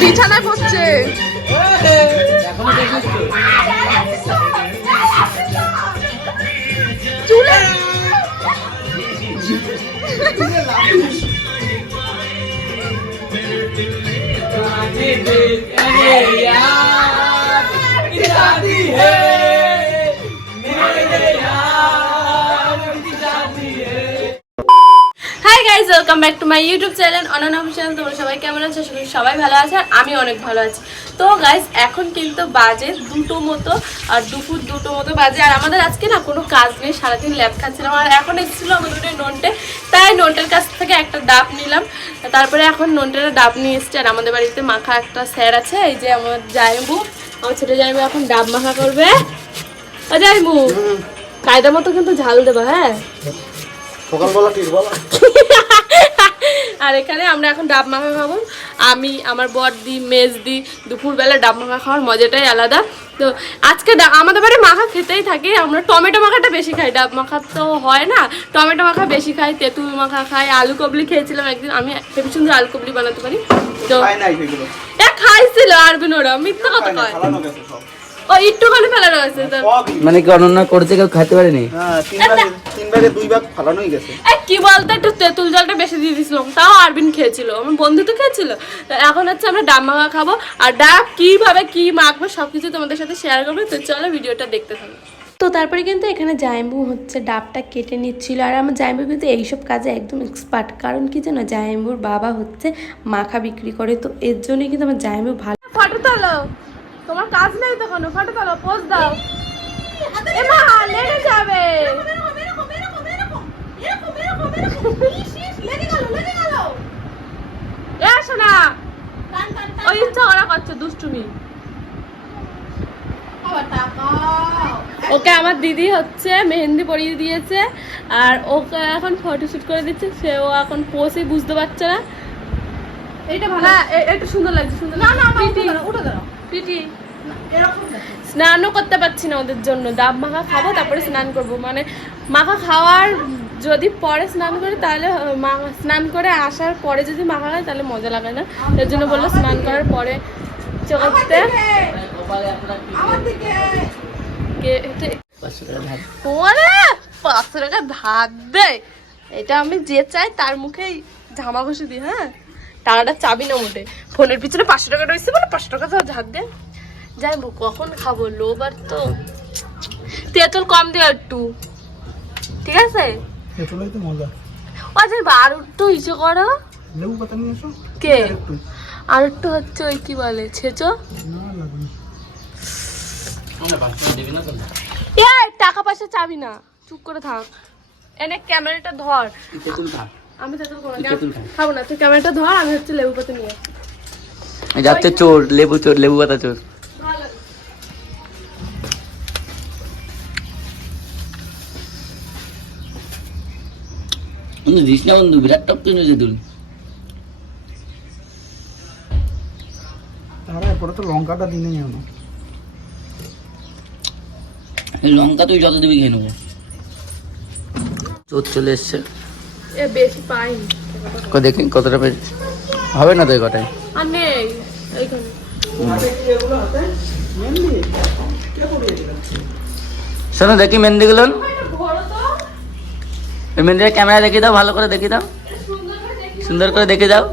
বিছানায় পড়ছে। চুলে welcome back to my YouTube channel Ananya official. তোমরা সবাই কেমন আছো? সবাই ভালো আছে আর আমি অনেক ভালো আছি। তো গাইস এখন কিন্তু বাজে 2টো মতো আর দুপুর 2টো মতো বাজে। আর আমাদের আজকে না কোনো কাজ নেই, সারাদিন ল্যাব খাচ্ছিলাম। আর এখন এসেছিলো আমাদের নোনটে, তাই নোনটের কাছ থেকে একটা ডাব নিলাম। তারপরে এখন নোনটের ডাব নিয়ে এসছে। আর আমাদের বাড়িতে মাখা একটা স্যার আছে, এই যে আমার জাইবু, আমার ছোটো জাইবু এখন ডাব মাখা করবে। ও জাইবু কায়দা মতো কিন্তু ঝাল দেবা, হ্যাঁ? সকালবেলা ঠিক বলো। আর এখানে আমরা এখন ডাব মাখা খাবো। আমি, আমার বড়দি, মেজদি দুপুরবেলা ডাব মাখা খাওয়ার মজাটাই আলাদা। তো আজকে আমাদের বাড়ি মাখা খেতেই থাকি আমরা। টমেটো মাখাটা বেশি খাই, ডাব মাখা তো হয় না। টমেটো মাখা বেশি খাই, তেঁতুল মাখা খাই, আলু কবলি খেয়েছিলাম একদিন। আমি হেবি সুন্দর আলু কবলি বানাতে পারি। তো খাইছিল আরবিন, ওরা মিথ্যা কথা কয়। ও একটুখানি ফেলানো আছে, মানে কি অনন্যা করতে কেউ খাইতে পারেনি? তিন ভাগে 2 ভাগ ফালানোই গেছে। কি বলতো, একটু তেঁতুল জলটা বেশি দিয়ে দিয়েছিলাম, তাও আরবিন খেয়েছিল, আমার বন্ধু তো খেয়েছিল। এখন হচ্ছে আমরা ডাব মাখা খাবো। আর ডাব কিভাবে কি মাখবো সবকিছু তোমাদের সাথে শেয়ার করবো। তো চলো ভিডিওটা দেখতে থাকো। তো তারপরে কিন্তু এখানে জাইম্বু হচ্ছে ডাবটা কেটে নিচ্ছিল। আর আমার জাইম্বু কিন্তু এইসব কাজে একদম এক্সপার্ট। কারণ কি জানো, জাইম্বুর বাবা হচ্ছে মাখা বিক্রি করে, তো এর জন্যই কিন্তু আমার জাইম্বু ভালো। ফটো তোলো, তোমার কাজ নেই তখন, ফটো তোলো, পোজ দাও। এমা লেগে যাবে। ওই ইচ্ছা ওরা করছে দুষ্টুমি। ওকে আমার দিদি হচ্ছে মেহেন্দি পরিয়ে দিয়েছে আর ওকে এখন ফটোশুট করে দিচ্ছে। সেও এখন পোজে বুঝতে পারছে না। এইটা ভালো, হ্যাঁ এটা সুন্দর লাগছে, সুন্দর। না না পিটি উঠে দাও, পিটি স্নানও করতে পারছি না ওদের জন্য। ডাব মাখা খাবো তারপরে স্নান করব, মানে মাখা খাওয়ার যদি পরে স্নান করি তাহলে স্নান করে আসার পরে যদি মাখা খাই তাহলে মজা লাগে না। এর জন্য বললো স্নান করার পরে করতে। 500 টাকা ধার দেয়, এটা আমি যে চাই তার মুখেই ঝামা ঘষে দিই। হ্যাঁ টাকাটা চাবি না মোটে, ফোনের পিছনে 500 টাকা রয়েছে বলে 500 টাকা তো ধার দেয়। যাই কখন খাবো, লোভ। আর তো তেঁতুল কম দিও একটু, ঠিক আছে? তেঁতুলই তো মজা। ও যে আর একটু ইসে করো, লেবু পাতা নিয়ে এসো। কে আর একটু হচ্ছে ওই কি বলে ছেচো। না লাগবে আমরা বাচ্চা দিবি না তো। এই টাকা পয়সা চাবি না, চুপ করে থাক। এনে ক্যামেরাটা ধর। তেঁতুল খা। আমি তেঁতুল খাবো না, তুই ক্যামেরাটা ধর, আমি হচ্ছে লেবু পাতা নিয়ে আসছি। যাচ্ছে চোর, লেবু চোর, লেবু পাতা চোর। বন্ধু দিস না বন্ধু, বিরাট টপ তো তেঁতুল। তারপরে তো লঙ্কাটা দিনে নিও না। এই লঙ্কা তুই যত দিবি খেয়ে নেবো। চোর চলে এসছে। এ বেশি পাইনি, দেখি কতটা পেয়েছিস। হবে না তো এই কটাই। আর নেই এইখানে। শোনো দেখি মেহেন্দিগুলো, ওই মেহেন্দির ক্যামেরা দেখিয়ে দাও, ভালো করে দেখিয়ে দাও, সুন্দর করে দেখে দাও।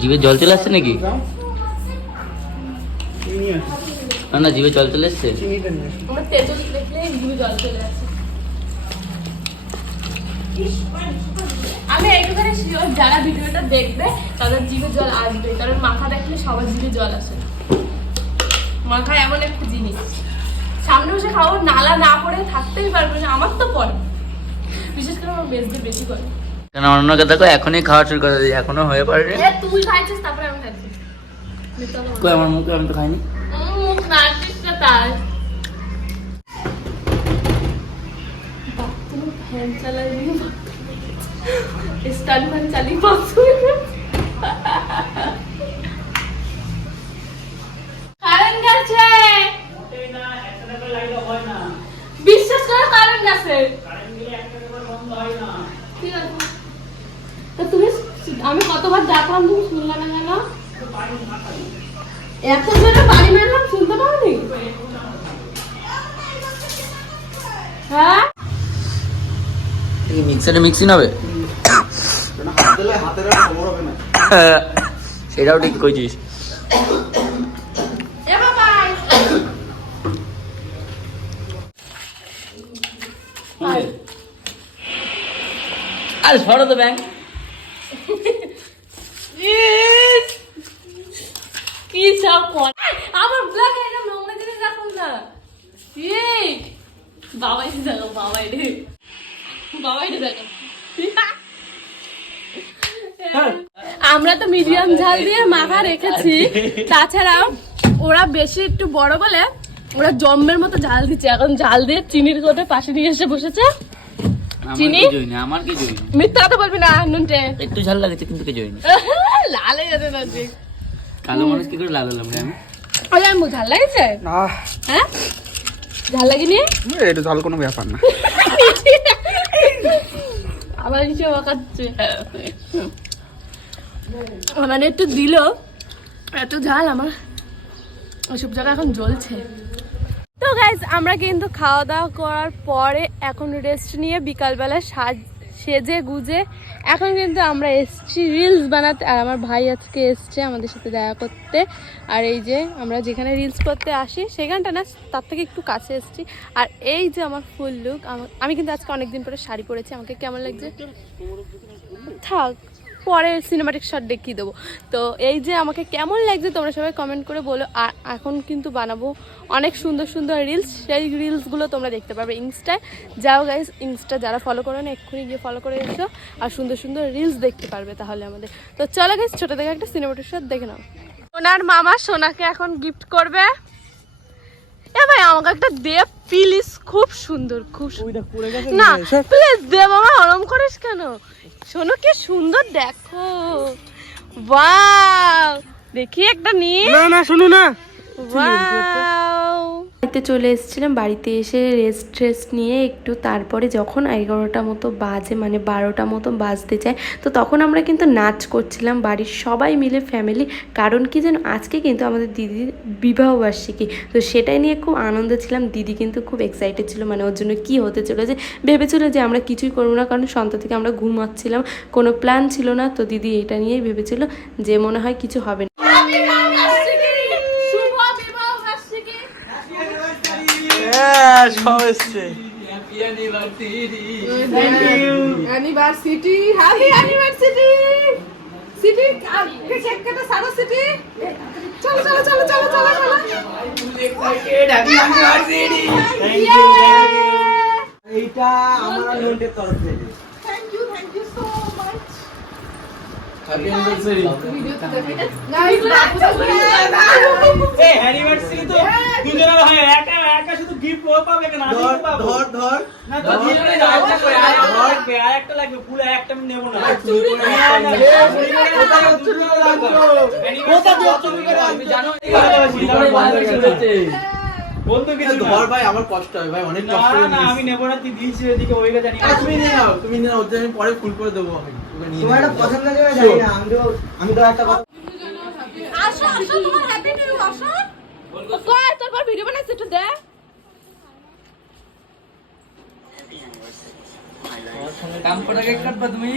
জিভে জল চলে আসছে নাকি? না না জিভে জল চলে এসছে। আমি এইটুখানে শিওর যারা ভিডিওটা দেখবে তাদের জিভে জল আসবে, কারণ মাখা দেখলে সবার জিভে জল আসে। মাখা এমন একটা জিনিস, সামনে বসে খাবো, নালা না পড়ে থাকতেই পারবে না। আমার তো পড়ে, বিশেষ করে আমার বেশি বেশি করে। কেন অন্যকে দেখো এখনই খাওয়া শুরু করে দিই, এখনো হয়ে পারে। তুই খাইছিস তারপরে আমি খাইছি। কই আমার মুখে, আমি তো খাইনি। মুখ নাড়ছিস না তাই। ফ্যান চালাই স্ট্যান্ড ফ্যান চালিয়ে কারেন্ট গেছে, বিশ্বাস করে কারেন্ট গেছে। ঠিক আছে। তা তুমি, আমি কতবার ডাকলাম তুমি শুনলে না কেন? এত জোরে বাড়ি মারলাম শুনতে পাওনি? হ্যাঁ মিক্সারে মিক্সিং হবে সেটাও ঠিক কইছিস। এ বাবা আরে সরো তো ব্যাংক। কি সব আমার ব্লগে এটা নোংরা জিনিস রাখুন না। এই বাবাই দেখো, বাবাই রে, বাবাই রে দেখো। আমরা তো মিডিয়াম ঝাল দিয়ে মাখা রেখেছি, তাছাড়াও ওরা বেশি একটু বড় বলে ওরা জম্মের মতো ঝাল দিচ্ছে। এখন ঝাল দিয়ে চিনির কোটে পাশে নিয়ে এসে বসেছে। চিনি আমার কি জয়নি, মিথ্যা কথা বলবি না। নুনটে একটু ঝাল লাগছে কিন্তু কে জয়নি। লাল হয়ে গেছে না ঠিক। কালো মানুষ কি করে লাল হলাম রে আমি? ওই আমি ঝাল লাগছে? না হ্যাঁ ঝাল লাগেনি? এটা ঝাল কোনো ব্যাপার না। আবার কিছু খাচ্ছে মানে একটু দিল এত ঝাল, আমার ওইসব জায়গা এখন জ্বলছে। তো গাইজ আমরা কিন্তু খাওয়া দাওয়া করার পরে এখন রেস্ট নিয়ে বিকালবেলা সেজে গুজে এখন কিন্তু আমরা এসছি রিলস বানাতে। আর আমার ভাই আজকে এসছে আমাদের সাথে দেখা করতে। আর এই যে আমরা যেখানে রিলস করতে আসি সেখানটা না, তার থেকে একটু কাছে এসছি। আর এই যে আমার ফুল লুক, আমি কিন্তু আজকে অনেকদিন পরে শাড়ি পরেছি। আমাকে কেমন লাগছে থাক, পরে সিনেমাটিক শট দেখিয়ে দেবো। তো এই যে আমাকে কেমন লাগছে তোমরা সবাই কমেন্ট করে বলো। আর এখন কিন্তু বানাবো অনেক সুন্দর সুন্দর রিলস, সেই রিলসগুলো তোমরা দেখতে পারবে ইনস্টায়। যাও গাইজ, ইনস্টা যারা ফলো করো না এক্ষুনি গিয়ে ফলো করে এসো, আর সুন্দর সুন্দর রিলস দেখতে পারবে তাহলে আমাদের। তো চলো গাইজ, ছোটো থেকে একটা সিনেমাটিক শট দেখে নাও। সোনার মামা সোনাকে এখন গিফট করবে। এ ভাই আমাকে একটা দে প্লিজ, খুব সুন্দর, খুব সুন্দর। না প্লিজ দে মামা, ওরম করিস কেন? শোনো কি সুন্দর, দেখো। ওয়াও, দেখি একটা নিয়ে। না না শুনো না, বাড়িতে চলে এসেছিলাম। বাড়িতে এসে রেস্ট নিয়ে একটু তারপরে যখন 11টা মতো বাজে, মানে 12টা মতো বাজতে যায়, তো তখন আমরা কিন্তু নাচ করছিলাম বাড়ির সবাই মিলে ফ্যামিলি। কারণ কি যেন আজকে কিন্তু আমাদের দিদির বিবাহবার্ষিকী, তো সেটাই নিয়ে খুব আনন্দ ছিলাম। দিদি কিন্তু খুব এক্সাইটেড ছিল, মানে ওর জন্য কী হতে চলেছে ভেবেছিল যে আমরা কিছুই করবো না, কারণ সন্ধ্যা থেকে আমরা ঘুমাচ্ছিলাম, কোনো প্ল্যান ছিল না। তো দিদি এটা নিয়েই ভেবেছিল যে মনে হয় কিছু হবে না। সব এসছে। Anniversary, happy anniversary city, cake কাটা সারা সিটি। চলো চলো চলো চলো চলো চলো। Happy anniversary. এইটা আমার নোটের তরফ থেকে। Thank you so much. Happy anniversary. Guys এই অ্যানিভার্সারি তো দুজনের হয়, একা একা শুধু গিফট ও পাবে কেন, আমি তো পাবো। ধর ধর না তো গিফট আরেকটা করে আরেকটা লাগবে, পুরো একটা আমি নেব না। চুরি করে বন্ধু কিছু ধর ভাই, আমার কষ্ট হয় ভাই, অনেক কষ্ট করে না আমি নেব না, তুই দিয়েছিস এদিকে ওইটা জানি না। তুমি নিয়ে নাও, তুমি নিয়ে নাও, ওর জন্য আমি পরে ফুল করে দেবো। আমি তোমার একটা পছন্দ করে জানি না, আমি তো একটা কথা আসো আসো, তোমার হ্যাপি টু ইউ, আসো। কই তোর পর ভিডিও বানাইছিস, একটু দে। কাম করে কেক কাটবা তুমি?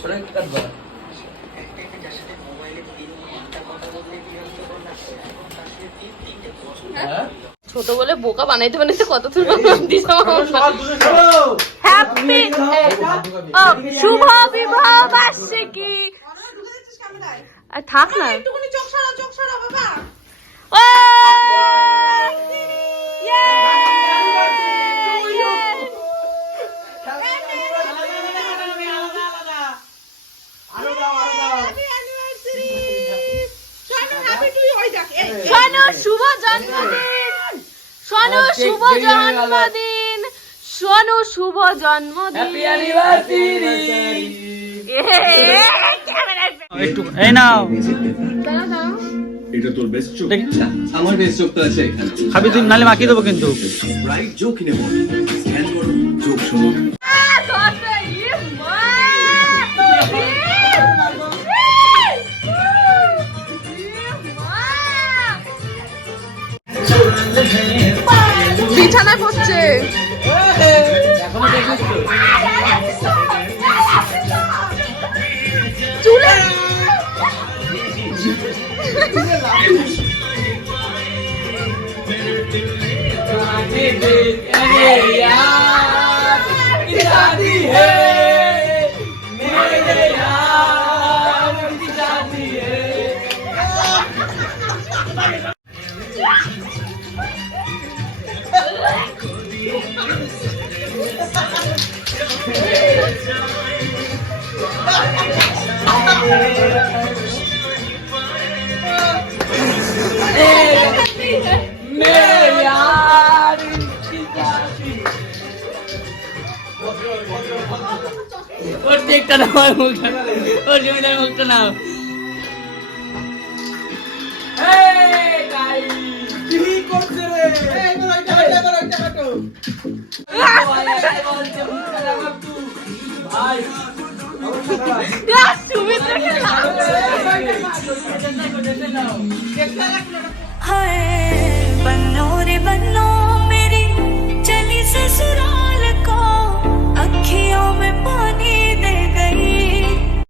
করে কেক কাটবা? ছোট বলে বোকা বানাইতে বানাইতে কত দূর দিস হ্যাপি শুভ বিবাহ বার্ষিকী। আর থাক না একটুখানি, চোখ সরা বাবা। ও শুভ জন্মদিন, সোনু শুভ জন্মদিন, সোনু শুভ জন্মদিন। Happy anniversary. একটু এই নাও, এটা তোর বেস্ট চোখ। আমার বেস্ট চোখ তো আছে এখানে। খাবি তুই, নালে মাখিয়ে দেবো কিন্তু। ব্রাইট চোখ কিনে বল, স্ক্যান করো যোগ শুনুন। বিছানায় পড়ছে চুলে ওর দেখটা নাও, ওর মুখটা, ওর জমিদার মুখটা নাও। তুমি হায়